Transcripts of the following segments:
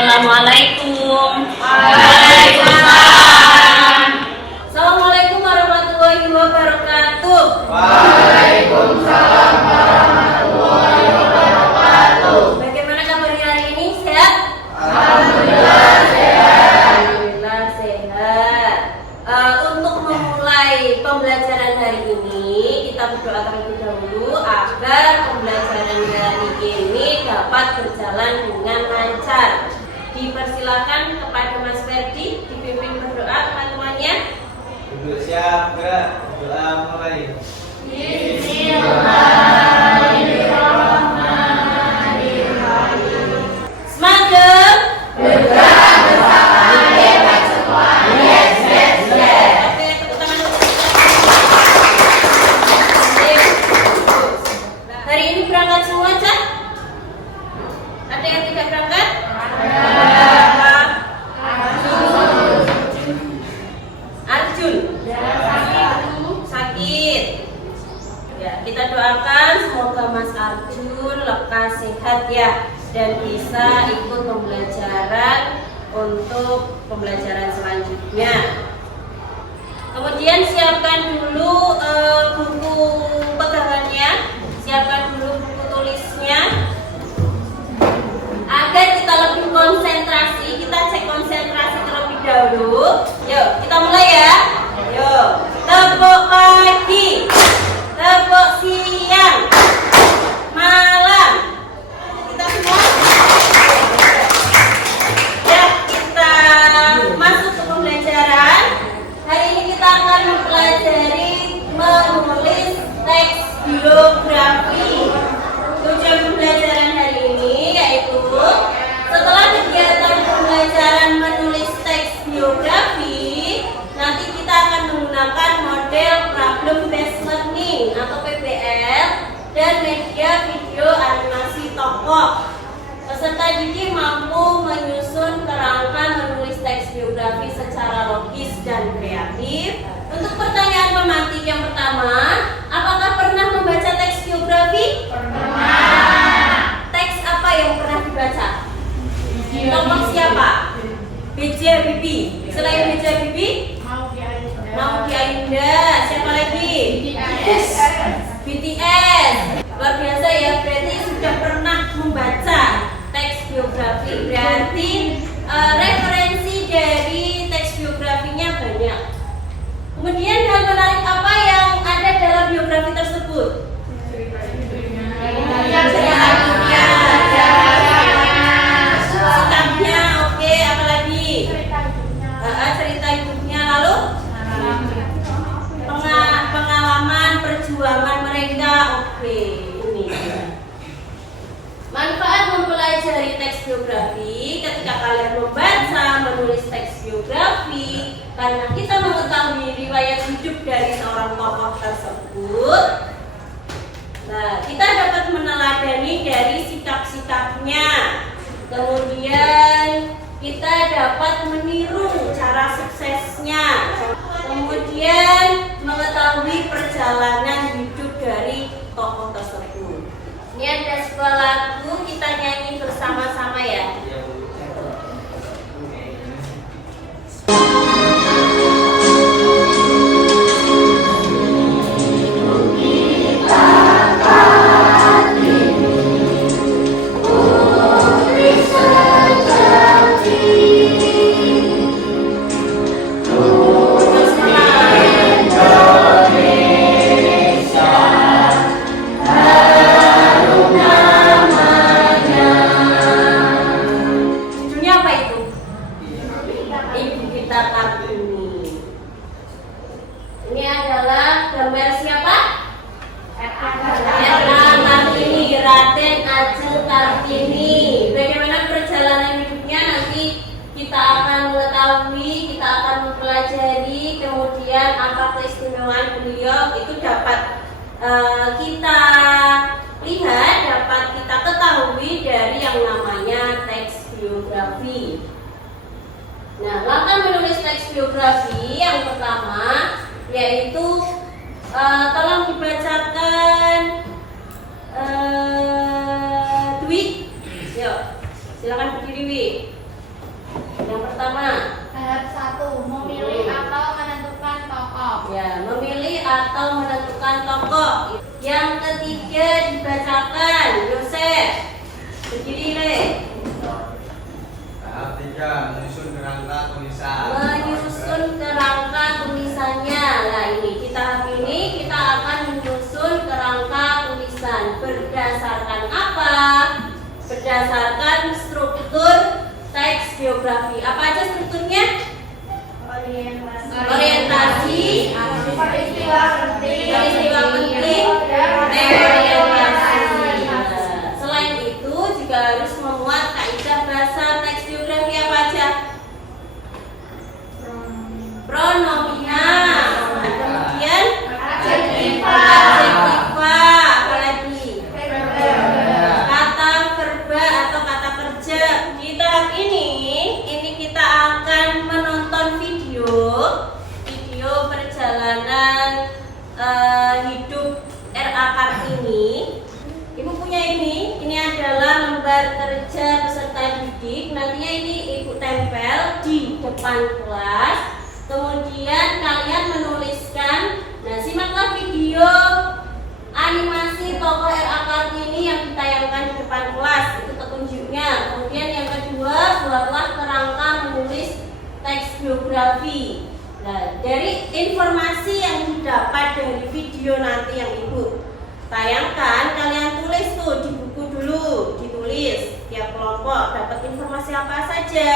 Assalamualaikum. Waalaikumsalam. Assalamualaikum warahmatullahi wabarakatuh. Waalaikumsalam warahmatullahi wabarakatuh. Bagaimana kabarnya hari ini? Sehat? Alhamdulillah sehat. Alhamdulillah sehat. Untuk memulai pembelajaran hari ini, kita berdoa terlebih dahulu agar pembelajaran hari ini dapat berjalan dengan lancar. Dipersilakan kepada Mas Ferdi dipimpin berdoa teman-temannya. Duduk siap, gerak, doa mulai. Bismillahirrahmanirrahim. Semangat. Bergerak bersama hebat semua. Yes, yes, yes. Oke, tepuk tangan. Hari ini berangkat semua, Cak? Ada yang tidak berangkat? Arjun sakit. Ya, kita doakan semoga Mas Arjun lekas sehat ya dan bisa ikut pembelajaran untuk pembelajaran selanjutnya. Kemudian siapkan dulu buku pegangannya, siapkan dulu buku tulisnya. Agar kita lebih konsentrasi, kita cek konsentrasi terlebih dahulu. Yuk, kita mulai ya. Yuk, tepuk pagi, tepuk siang, malam. Kita semua. Ya, kita masuk ke pembelajaran. Hari ini kita akan mempelajari menulis teks biografi. Tujuan pembelajaran hari ini yaitu setelah kegiatan pembelajaran menulis teks biografi, nanti kita akan menggunakan model problem based learning atau PBL dan media video animasi tokoh. Peserta didik mampu menyusun kerangka menulis teks biografi secara logis dan kreatif. Untuk pertanyaan pemantik yang pertama, apakah pernah membaca teks biografi? Pernah. Teks apa yang pernah dibaca? Tokoh siapa? B.J. Habibie. Selain B.J. Habibie? Maudy Ayunda. Siapa lagi? BTS. Luar biasa ya, berarti sudah pernah membaca teks biografi. Berarti referensi dari teks biografinya banyak. Kemudian hal menarik apa yang ada dalam biografi tersebut? Sikapnya, oke, apa lagi? Cerita hidupnya, lalu pengalaman perjuangan mereka, oke, ini. Manfaat mempelajari teks biografi ketika kalian membaca, menulis teks biografi, karena kita mengetahui riwayat hidup dari seorang tokoh tersebut. Nah, kita dapat meneladani dari sikap-sikapnya. Kemudian kita dapat meniru cara suksesnya. Kemudian mengetahui perjalanan hidup dari tokoh tersebut. Ini ada sebuah lagu, kita nyanyi bersama-sama ya. Semangat. gambar siapa? RA Kartini, Raden Ajeng Kartini. Bagaimana perjalanan hidupnya nanti kita akan mengetahui, kita akan mempelajari, kemudian apa keistimewaan beliau itu dapat kita lihat, dapat kita ketahui dari yang namanya teks biografi. Nah, langkah menulis teks biografi yang pertama yaitu tolong dibacakan Dwi. Yuk, silakan berdiri Wi. Yang pertama, Tahap 1, memilih atau menentukan tokoh. ya, memilih atau menentukan tokoh. Yang ketiga dibacakan Yosef. Berdiri Le. Tahap 3, menyusun kerangka tulisan. Menyusun kerangka tulisannya. Nah, ini di tahap ini kita akan menyusun kerangka tulisan berdasarkan apa? Berdasarkan struktur teks biografi. Apa aja strukturnya? Orientasi, Peristiwa penting, peristiwa penting, reorientasi. Selain itu juga harus memuat kaidah bahasa teks biografi apa aja? Pronomina, kemudian adjektiva, apa lagi? Kata verba atau kata kerja. Di tahap ini kita akan menonton video perjalanan hidup R.A. Kartini. Ibu punya ini adalah lembar kerja peserta didik. Nantinya ini ibu tempel di depan kelas. Kemudian kalian menuliskan. Nah, simaklah video animasi tokoh R.A. Kartini yang ditayangkan di depan kelas. Itu petunjuknya. Kemudian yang kedua, buatlah kerangka menulis teks biografi. Nah, dari informasi yang didapat dari video nanti yang ibu tayangkan, kalian tulis tuh di buku dulu, ditulis tiap kelompok dapat informasi apa saja.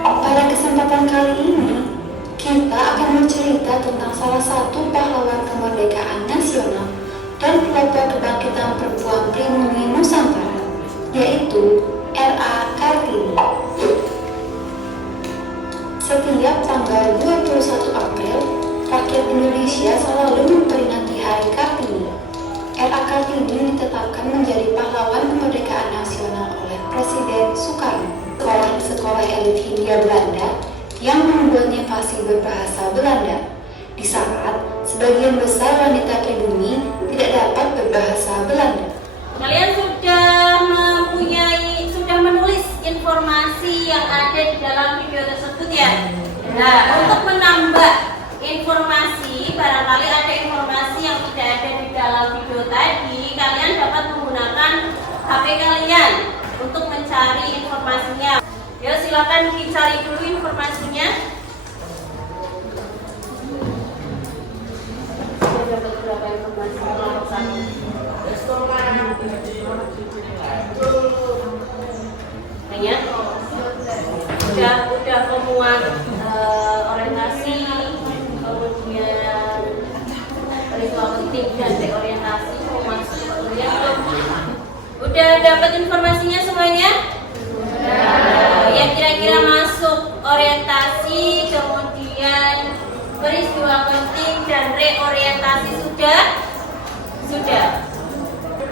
Pada kesempatan kali ini, kita akan bercerita tentang salah satu pahlawan kemerdekaan nasional dan kelompok kebangkitan perempuan Pribumi Nusantara, yaitu R.A. Kartini. Setiap tanggal 21 April, rakyat Indonesia selalu memperingati Hari Kartini. R.A. Kartini ditetapkan menjadi pahlawan kemerdekaan nasional oleh Presiden Soekarno. Sekolah elit Hindia Belanda yang membuatnya fasih berbahasa Belanda. Di saat sebagian besar wanita pribumi tidak dapat berbahasa Belanda. Kalian sudah menulis informasi yang ada di dalam video tersebut ya. Nah, untuk menambah informasi, barangkali ada informasi yang tidak ada di dalam video tadi, kalian dapat menggunakan HP kalian untuk mencari informasinya. Ya, silakan dicari dulu informasinya. Saya dapat berapa informasi kelompok satu? Banyak. Udah memuat orientasi, kemudian peristiwa penting dan reorientasi, memasuk kemudian udah dapat informasinya semuanya? Yang kira-kira masuk orientasi, kemudian peristiwa penting dan reorientasi sudah? Sudah.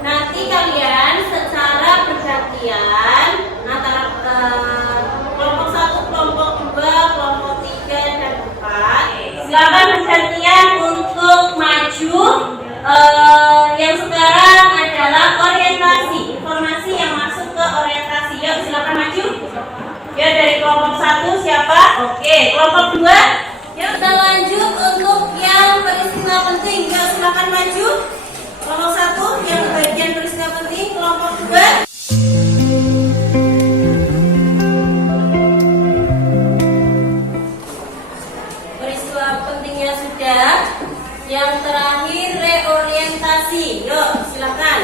Nanti kalian secara bergantian antara kelompok 1, kelompok 2, kelompok 3 dan 4 silakan bergantian untuk maju. Yang sekarang adalah orientasi, informasi yang masuk ke orientasi. Yuk silakan maju. Ya, dari kelompok 1 siapa? Oke, kelompok 2. Yuk kita lanjut untuk yang peristiwa penting. Yuk silakan maju. Kelompok 1 yang bagian peristiwa penting, kelompok 2. Peristiwa pentingnya sudah. Yang terakhir reorientasi. Yuk silakan.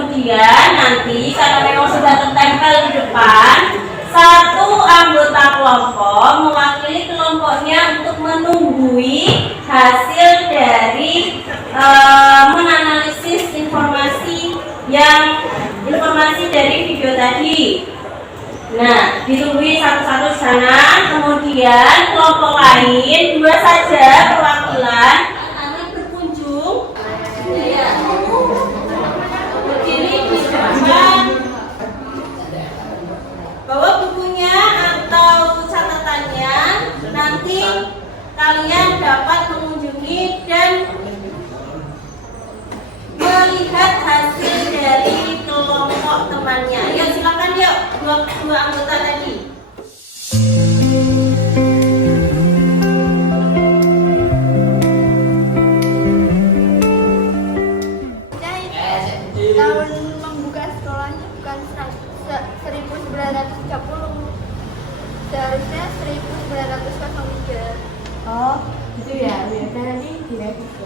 kemudian nanti karena memang sudah tertempel di depan, satu anggota kelompok mewakili kelompoknya untuk menunggui hasil dari menganalisis informasi dari video tadi. Nah, ditungguin satu-satu sana. Kemudian kelompok lain 2 saja perwakilan akan berkunjung. Ya. Berdiri di depan. Bawa bukunya atau catatannya. Nanti kalian dapat mengunjungi dan melihat hasil dari kelompok temannya. Yuk silakan yuk dua anggota tadi. Tahun membuka sekolahnya bukan 1930, seharusnya 1903. Oh, gitu ya. Biasanya nanti direvisi.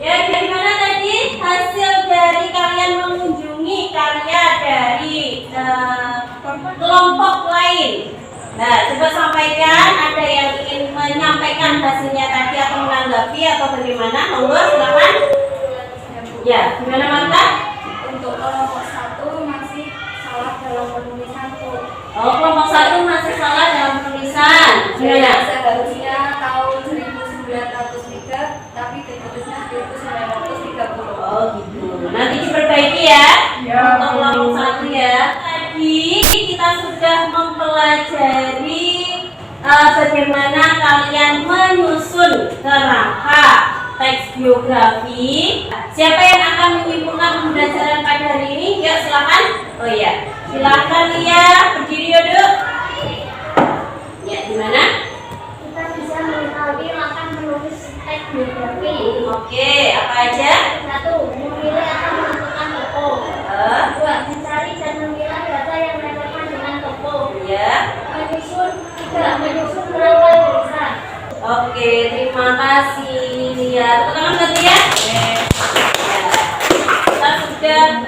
Ya, gimana tadi hasil dari kalian mengunjungi karya dari kelompok lain? Nah, coba sampaikan, ada yang ingin menyampaikan hasilnya tadi atau menanggapi atau bagaimana? Monggo silakan. Ya, gimana Manta? Untuk kelompok 1 masih salah dalam penulisan tuh. Oh, kelompok 1 masih salah dalam penulisan. Gimana? Seharusnya tahun 1903, tapi ditulisnya 1930. Oh gitu. Nanti diperbaiki ya. Untuk kelompok 1 ya. Tadi kita sudah mempelajari bagaimana kalian menyusun kerangka teks biografi. Siapa yang akan menyimpulkan pembelajaran pada hari ini? Yuk silakan. Oh iya, silakan Lia, berdiri duduk. Ya, gimana? Kita bisa mengetahui langkah menulis teks biografi. Oke, apa aja? 1. Memilih atau menentukan tokoh. 2. Mencari dan memilah data yang relevan dengan tokoh. Ya. Menyusun kerangka tulisan. Oke, terima kasih Lia. Tepuk tangan buat Lia. Ya. Kita sudah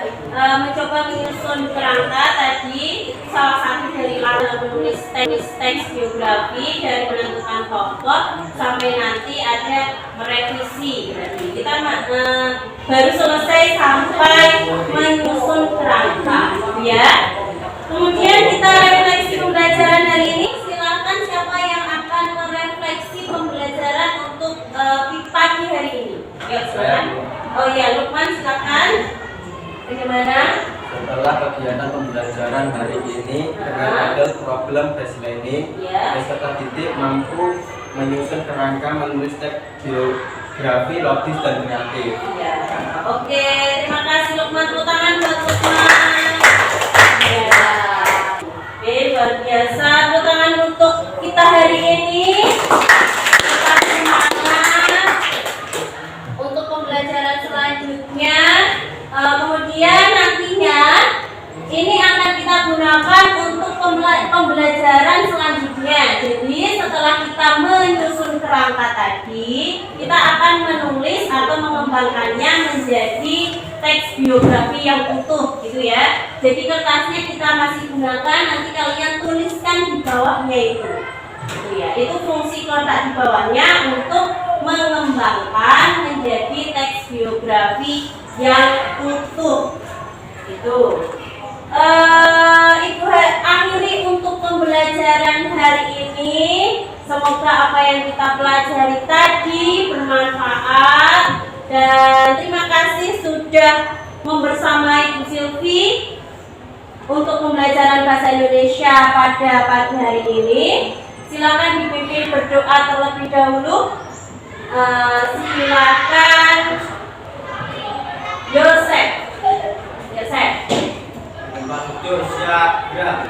mencoba menyusun kerangka tadi. Itu salah satu dari langkah menulis teks biografi, dari menentukan tokoh sampai nanti ada merevisi. Berarti kita baru selesai sampai menyusun kerangka, ya. Kemudian kita refleksi pembelajaran hari ini. Silakan siapa yang akan merefleksi pembelajaran untuk pagi hari ini. Yuk silakan. Oh ya, Lukman silakan. Bagaimana? Setelah kegiatan pembelajaran hari ini dengan ada problem baselining, peserta didik mampu menyusun kerangka menulis teks biografi logis dan kreatif. Ya. Oke, terima kasih Lukman. Tepuk tangan buat Lukman. Ya. Oke, luar biasa. Tepuk tangan untuk kita hari ini. Tetap semangat untuk pembelajaran selanjutnya. Kemudian nantinya ini akan kita gunakan untuk pembelajaran selanjutnya. Jadi setelah kita menyusun kerangka tadi, kita akan menulis atau mengembangkannya menjadi teks biografi yang utuh, gitu ya. Jadi kertasnya kita masih gunakan, nanti kalian tuliskan di bawahnya itu. Gitu ya. Itu fungsi kotak di bawahnya untuk mengembangkan menjadi teks biografi yang utuh. Itu. Ibu akhiri untuk pembelajaran hari ini. Semoga apa yang kita pelajari tadi bermanfaat, dan terima kasih sudah membersamai Ibu Silvi untuk pembelajaran bahasa Indonesia pada pagi hari ini. Silakan dipimpin berdoa terlebih dahulu. Silakan Yosef. Siap, gerak.